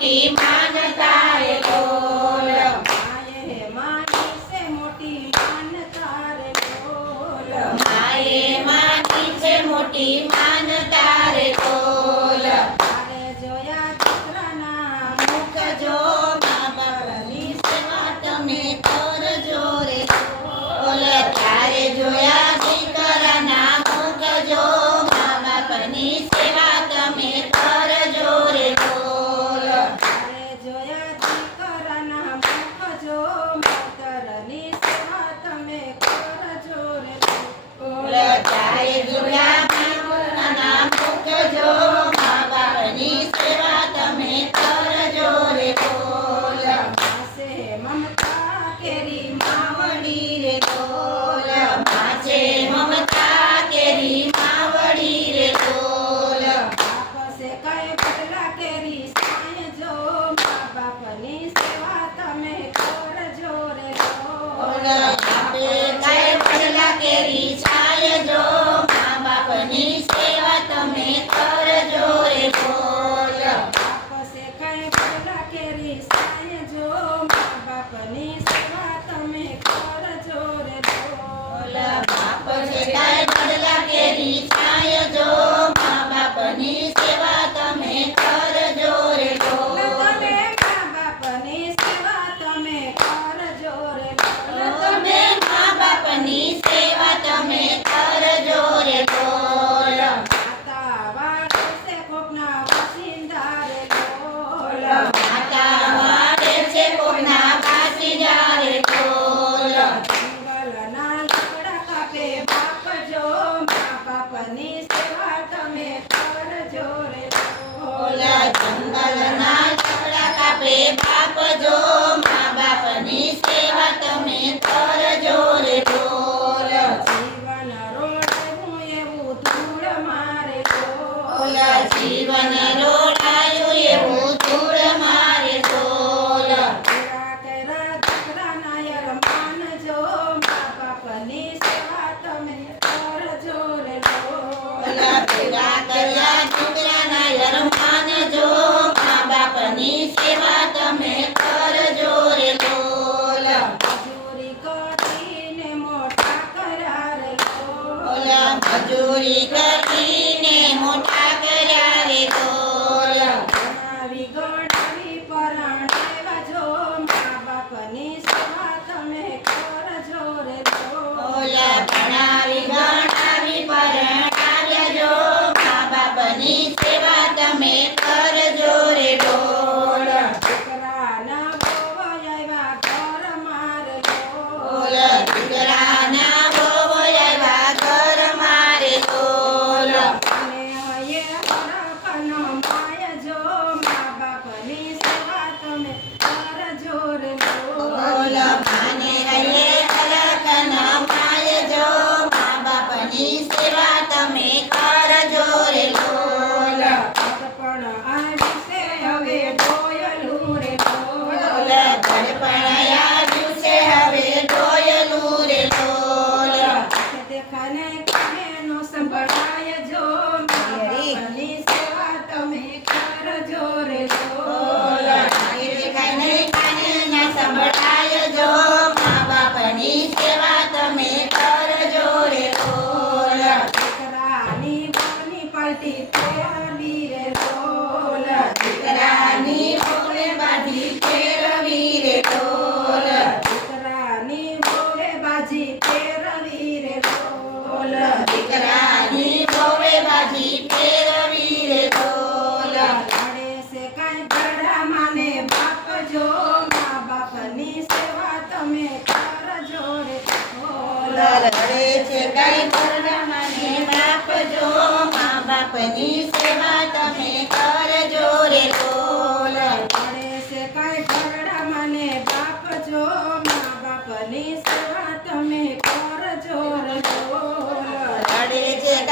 Kim my. બાપ જો મા બાપની સેવા તમે કરજો રે ઢોર જીવન રોડ એવું ધૂળ મારે જીવન அர்ப்பணைய બાજી ફેરવી રે ઢોલ દીકરાની ગોવે બાજી ફેરવી રે ઢોલ પડે છે કાંઈ ભડા માને બાપ જો મા બાપની સેવા તમે કરજો રે ઢોલ પડે છે કાંઈ ભડા માને બાપ જો મા બાપની સેવા તમે કરજો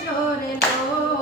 llore